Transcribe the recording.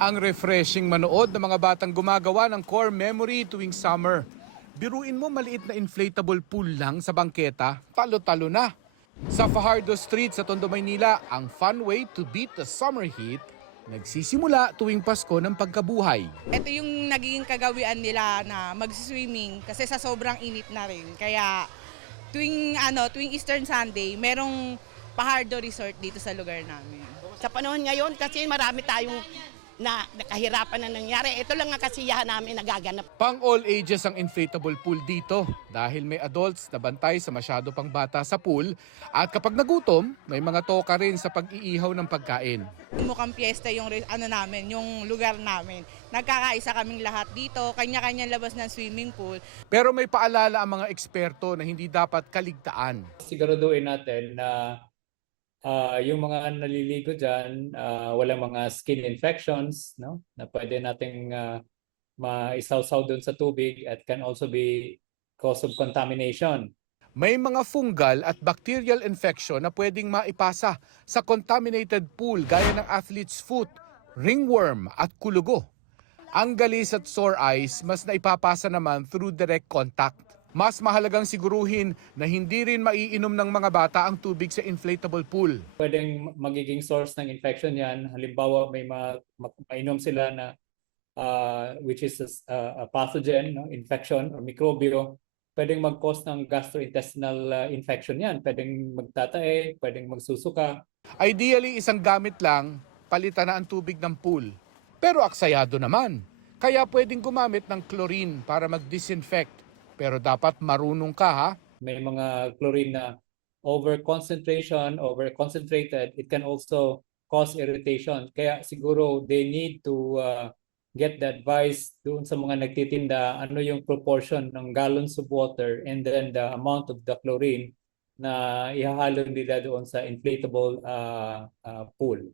Ang refreshing manood ng mga batang gumagawa ng core memory tuwing summer. Biruin mo maliit na inflatable pool lang sa bangketa, talo-talo na. Sa Fajardo Street sa Tondo, Maynila, ang fun way to beat the summer heat nagsisimula tuwing Pasko ng pagkabuhay. Ito yung naging kagawian nila na mag-swimming kasi sa sobrang init na rin. Kaya tuwing Eastern Sunday, merong Fajardo Resort dito sa lugar namin. Sa panahon ngayon kasi marami tayong nakahirapan na nangyari. Ito lang ang kasiyahan namin nagaganap. Pang all ages ang inflatable pool dito dahil may adults na bantay sa masyado pang bata sa pool at kapag nagutom, may mga toka rin sa pag-iihaw ng pagkain. Mukhang piyesta yung yung lugar namin. Nagkakaisa kaming lahat dito, kanya-kanyang labas ng swimming pool. Pero may paalala ang mga eksperto na hindi dapat kaligtaan. Siguraduhin natin na yung mga naliligo dyan, walang mga skin infections, no? Na pwede nating maisawsaw doon sa tubig at can also be cause of contamination. May mga fungal at bacterial infection na pwedeng maipasa sa contaminated pool gaya ng athlete's foot, ringworm at kulugo. Ang galis at sore eyes mas naipapasa naman through direct contact. Mas mahalagang siguruhin na hindi rin maiinom ng mga bata ang tubig sa inflatable pool. Pwedeng magiging source ng infection yan. Halimbawa, may mainom sila na which is a pathogen, no? Infection or mikrobyo. Pwedeng mag-cause ng gastrointestinal infection yan. Pwedeng magtatae, pwedeng magsusuka. Ideally, isang gamit lang, palitan na ang tubig ng pool. Pero aksayado naman. Kaya pwedeng gumamit ng chlorine para mag-disinfect. Pero dapat marunong ka, ha? May mga chlorine na over-concentrated, it can also cause irritation. Kaya siguro they need to get the advice doon sa mga nagtitinda, ano yung proportion ng gallons of water and then the amount of the chlorine na ihahalo nila doon sa inflatable pool.